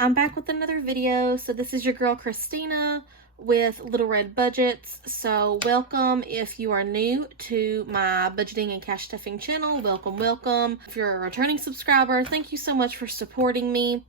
I'm back with another video. So this is your girl Christina with Little Red Budgets. So welcome if you are new to my budgeting and cash stuffing channel. Welcome. If you're a returning subscriber, thank you so much for supporting me.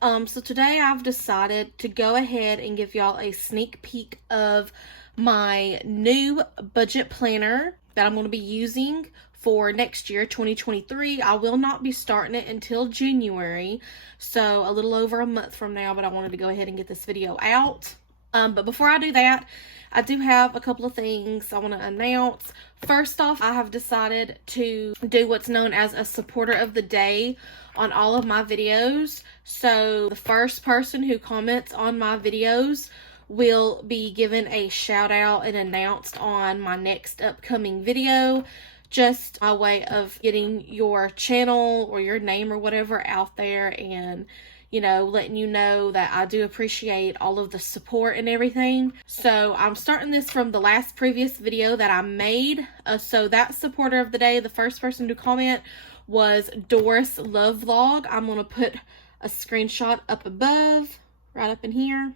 So today I've decided to go ahead and give y'all a sneak peek of my new budget planner that I'm going to be using for next year, 2023. I will not be starting it until January, so a little over a month from now, but I wanted to go ahead and get this video out. But before I do that, I do have a couple of things I want to announce. First off, I have decided to do what's known as a supporter of the day on all of my videos. So the first person who comments on my videos will be given a shout out and announced on my next upcoming video. Just my way of getting your channel or your name or whatever out there, and you know, letting you know that I do appreciate all of the support and everything. So I'm starting this from the last previous video that I made. So that supporter of the day, the first person to comment was Doris Love Vlog. I'm going to put a screenshot up above, right up in here.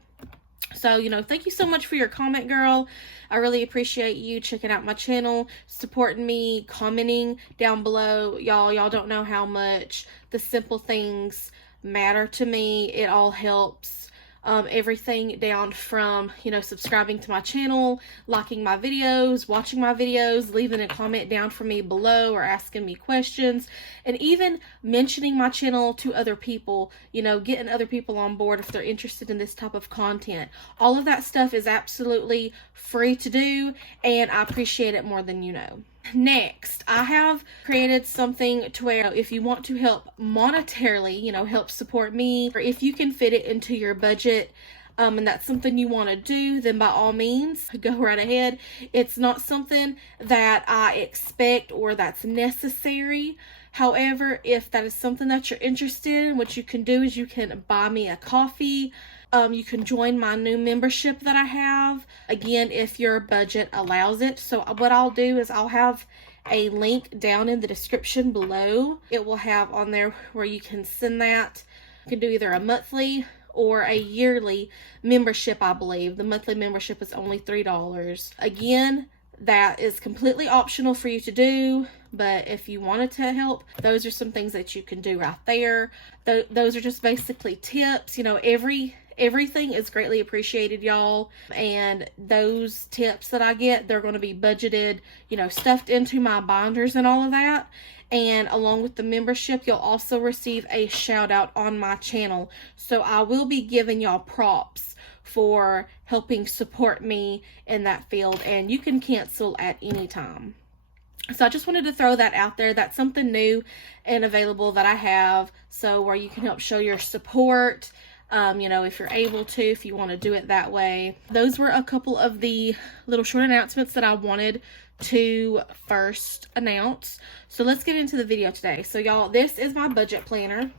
So, you know, thank you so much for your comment, girl. I really appreciate you checking out my channel, supporting me, commenting down below. Y'all don't know how much the simple things matter to me. It all helps. Everything down from, you know, subscribing to my channel, liking my videos, watching my videos, leaving a comment down for me below or asking me questions, and even mentioning my channel to other people, you know, getting other people on board if they're interested in this type of content. All of that stuff is absolutely free to do, and I appreciate it more than you know. Next, I have created something to where if you want to help monetarily, you know, help support me, or if you can fit it into your budget, and that's something you want to do, then by all means, go right ahead. It's not something that I expect or that's necessary. However, if that is something that you're interested in, what you can do is you can buy me a coffee. You can join my new membership that I have, again, if your budget allows it. So what I'll do is I'll have a link down in the description below. It will have on there where you can send that. You can do either a monthly or a yearly membership, I believe. The monthly membership is only $3. Again, that is completely optional for you to do, but if you wanted to help, those are some things that you can do right there. Those are just basically tips. You know, everything is greatly appreciated, y'all, and those tips that I get, they're going to be budgeted, you know, stuffed into my binders and all of that. And along with the membership, you'll also receive a shout out on my channel. So I will be giving y'all props for helping support me in that field, and you can cancel at any time. So I just wanted to throw that out there. That's something new and available that I have, so where you can help show your support, you know, if you're able to, if you want to do it that way. Those were a couple of the little short announcements that I wanted to first announce. So let's get into the video today. So y'all, this is my budget planner.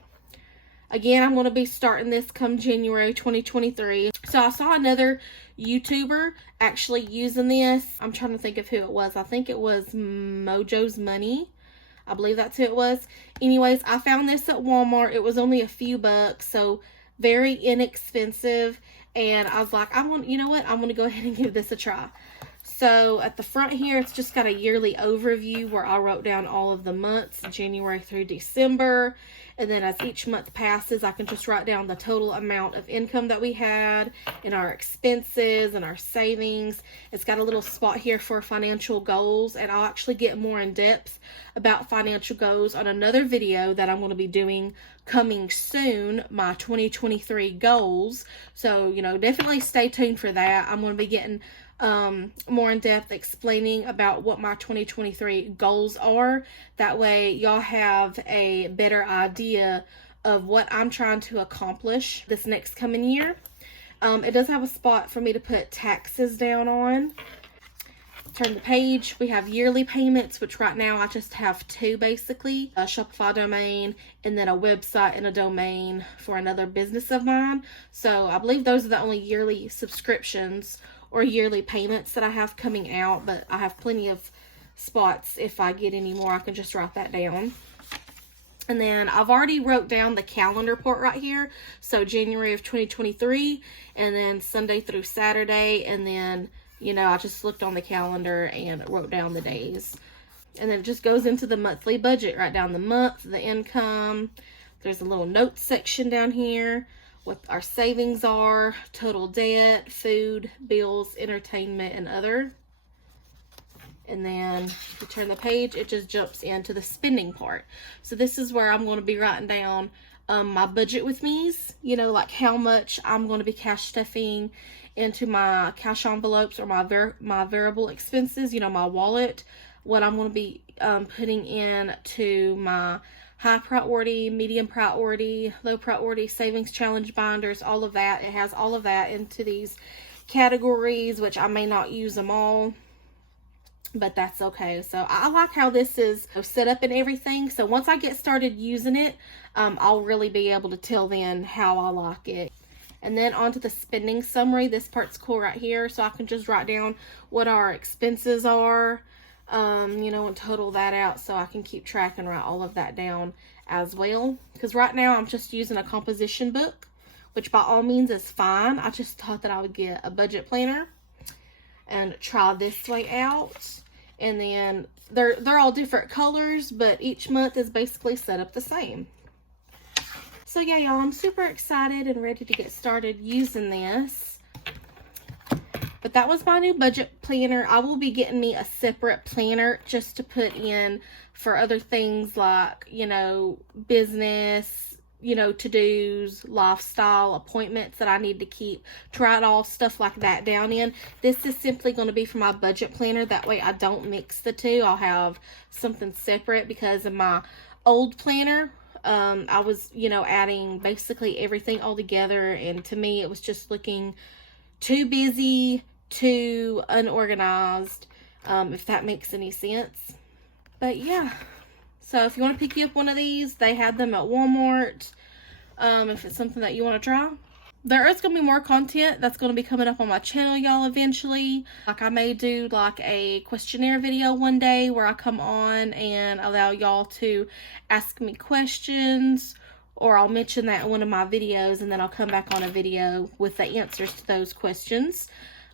Again, I'm going to be starting this come January 2023. So I saw another YouTuber actually using this. I'm trying to think of who it was. I think it was Mojo's Money. I believe that's who it was. Anyways, I found this at Walmart. It was only a few bucks, so very inexpensive. And I was like, you know what? I'm going to go ahead and give this a try. So at the front here, it's just got a yearly overview where I wrote down all of the months, January through December. And then as each month passes, I can just write down the total amount of income that we had and our expenses and our savings. It's got a little spot here for financial goals, and I'll actually get more in depth about financial goals on another video that I'm going to be doing coming soon, my 2023 goals. So, you know, definitely stay tuned for that. I'm going to be getting more in depth explaining about what my 2023 goals are. That way y'all have a better idea of what I'm trying to accomplish this next coming year. It does have a spot for me to put taxes down on. Turn the page. We have yearly payments, which right now I just have two, basically. A Shopify domain and then a website and a domain for another business of mine. So I believe those are the only yearly subscriptions or yearly payments that I have coming out, but I have plenty of spots. If I get any more, I can just write that down. And then I've already wrote down the calendar part right here. So January of 2023, and then Sunday through Saturday. And then, you know, I just looked on the calendar and wrote down the days. And then it just goes into the monthly budget, right down the month, the income. There's a little notes section down here, what our savings are, total debt, food, bills, entertainment, and other. And then if you turn the page, it just jumps into the spending part. So this is where I'm going to be writing down my budget with me's, you know, like how much I'm going to be cash stuffing into my cash envelopes or my variable expenses, you know, my wallet, what I'm going to be putting in to my high priority, medium priority, low priority, savings challenge binders, all of that. It has all of that into these categories, which I may not use them all, but that's okay. So I like how this is set up and everything. So once I get started using it, I'll really be able to tell then how I like it. And then onto the spending summary. This part's cool right here. So I can just write down what our expenses are, you know, and total that out so I can keep track and write all of that down as well. Because right now I'm just using a composition book, which by all means is fine. I just thought that I would get a budget planner and try this way out. And then they're all different colors, but each month is basically set up the same. So yeah, y'all, I'm super excited and ready to get started using this. But that was my new budget planner. I will be getting me a separate planner just to put in for other things like, you know, business, you know, to-dos, lifestyle, appointments that I need to keep, to write all stuff like that down in. This is simply going to be for my budget planner. That way I don't mix the two. I'll have something separate because in my old planner, I was, you know, adding basically everything all together. And to me, it was just looking too busy, too unorganized, if that makes any sense. But yeah. So if you want to pick you up one of these, they have them at Walmart. If it's something that you want to try. There is going to be more content that's going to be coming up on my channel, y'all, eventually. Like I may do like a questionnaire video one day where I come on and allow y'all to ask me questions. Or I'll mention that in one of my videos and then I'll come back on a video with the answers to those questions.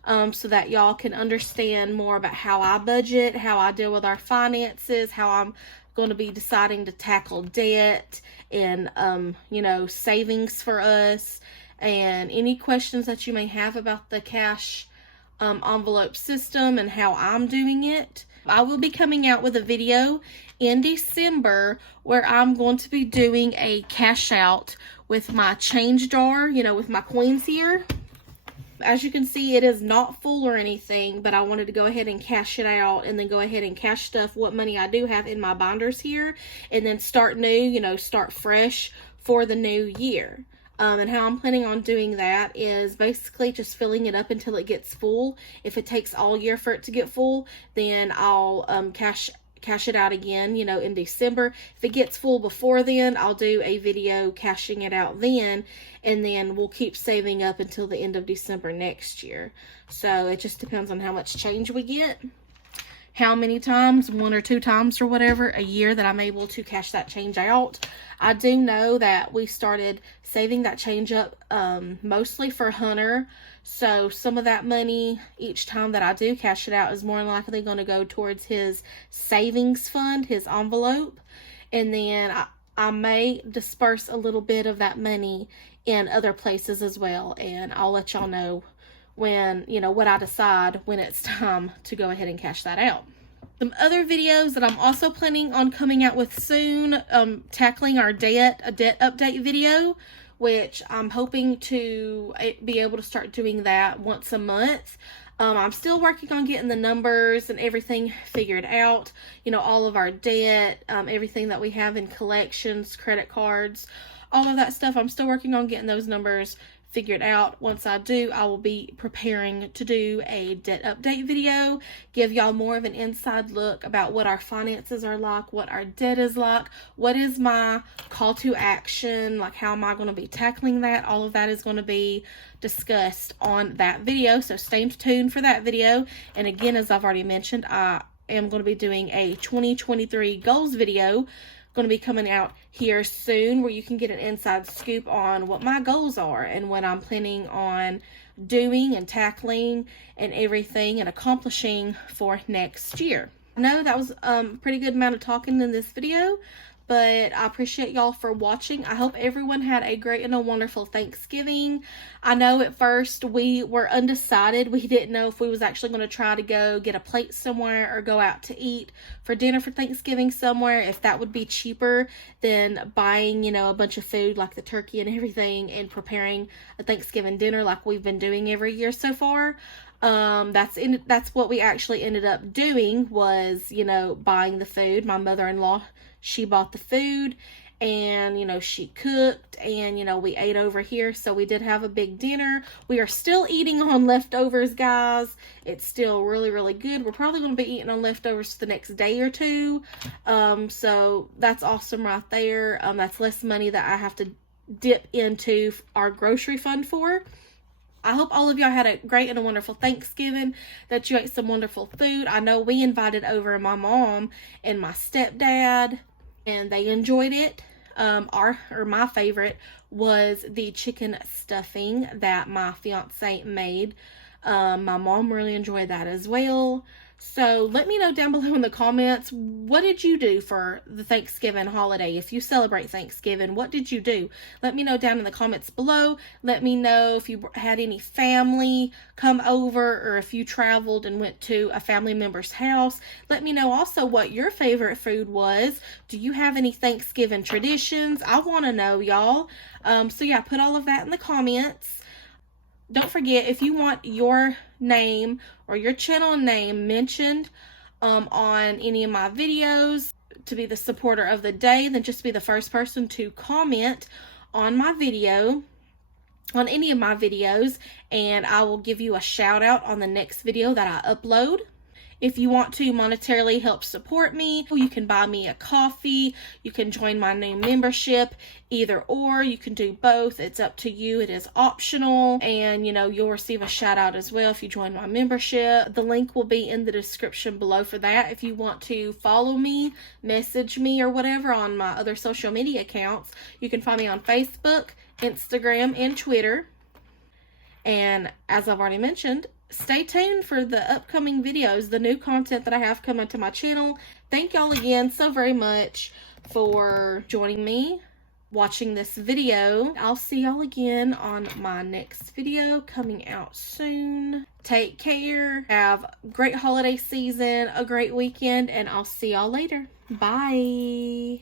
So that y'all can understand more about how I budget, how I deal with our finances, how I'm going to be deciding to tackle debt and, you know, savings for us, and any questions that you may have about the cash envelope system and how I'm doing it. I will be coming out with a video in December where I'm going to be doing a cash out with my change jar, you know, with my coins here. As you can see, it is not full or anything, but I wanted to go ahead and cash it out and then go ahead and cash stuff what money I do have in my binders here, and then start new, you know, start fresh for the new year. And how I'm planning on doing that is basically just filling it up until it gets full. If it takes all year for it to get full, then I'll cash it out again, you know, in December. If it gets full before then, I'll do a video cashing it out then, and then we'll keep saving up until the end of December next year. So it just depends on how much change we get, how many times, 1 or 2 times or whatever, a year that I'm able to cash that change out. I do know that we started saving that change up mostly for Hunter. So some of that money each time that I do cash it out is more likely going to go towards his savings fund, his envelope. And then I may disperse a little bit of that money in other places as well. And I'll let y'all know when, you know, what I decide when it's time to go ahead and cash that out. Some other videos that I'm also planning on coming out with soon, tackling our debt, a debt update video, which I'm hoping to be able to start doing that once a month. I'm still working on getting the numbers and everything figured out. You know, all of our debt, everything that we have in collections, credit cards, all of that stuff. I'm still working on getting those numbers figured out. Once I do, I will be preparing to do a debt update video, give y'all more of an inside look about what our finances are like, what our debt is like, what is my call to action, like how am I going to be tackling that. All of that is going to be discussed on that video, so stay tuned for that video. And again, as I've already mentioned, I am going to be doing a 2023 goals video going to be coming out here soon, where you can get an inside scoop on what my goals are and what I'm planning on doing and tackling and everything and accomplishing for next year. I know that was a pretty good amount of talking in this video, but I appreciate y'all for watching. I hope everyone had a great and a wonderful Thanksgiving. I know at first we were undecided. We didn't know if we was actually going to try to go get a plate somewhere or go out to eat for dinner for Thanksgiving somewhere, if that would be cheaper than buying, you know, a bunch of food like the turkey and everything and preparing a Thanksgiving dinner like we've been doing every year so far. That's what we actually ended up doing, was, you know, buying the food. My mother-in-law, she bought the food, and, you know, she cooked, and, you know, we ate over here. So we did have a big dinner. We are still eating on leftovers, guys. It's still really, really good. We're probably going to be eating on leftovers for the next day or two. So that's awesome right there. That's less money that I have to dip into our grocery fund for. I hope all of y'all had a great and a wonderful Thanksgiving, that you ate some wonderful food. I know we invited over my mom and my stepdad, and they enjoyed it. My favorite was the chicken stuffing that my fiance made. My mom really enjoyed that as well. So let me know down below in the comments, what did you do for the Thanksgiving holiday? If you celebrate Thanksgiving, what did you do? Let me know down in the comments below. Let me know if you had any family come over, or if you traveled and went to a family member's house. Let me know also what your favorite food was. Do you have any Thanksgiving traditions? I want to know, y'all. So yeah, put all of that in the comments. Don't forget, if you want your name or your channel name mentioned on any of my videos to be the supporter of the day, then just be the first person to comment on my video, on any of my videos, and I will give you a shout out on the next video that I upload. If you want to monetarily help support me, you can buy me a coffee. You can join my new membership, either or. You can do both. It's up to you. It is optional. And, you know, you'll receive a shout out as well if you join my membership. The link will be in the description below for that. If you want to follow me, message me, or whatever on my other social media accounts, you can find me on Facebook, Instagram, and Twitter. And as I've already mentioned, stay tuned for the upcoming videos, the new content that I have coming to my channel. Thank y'all again so very much for joining me, watching this video. I'll see y'all again on my next video coming out soon. Take care. Have a great holiday season, a great weekend, and I'll see y'all later. Bye.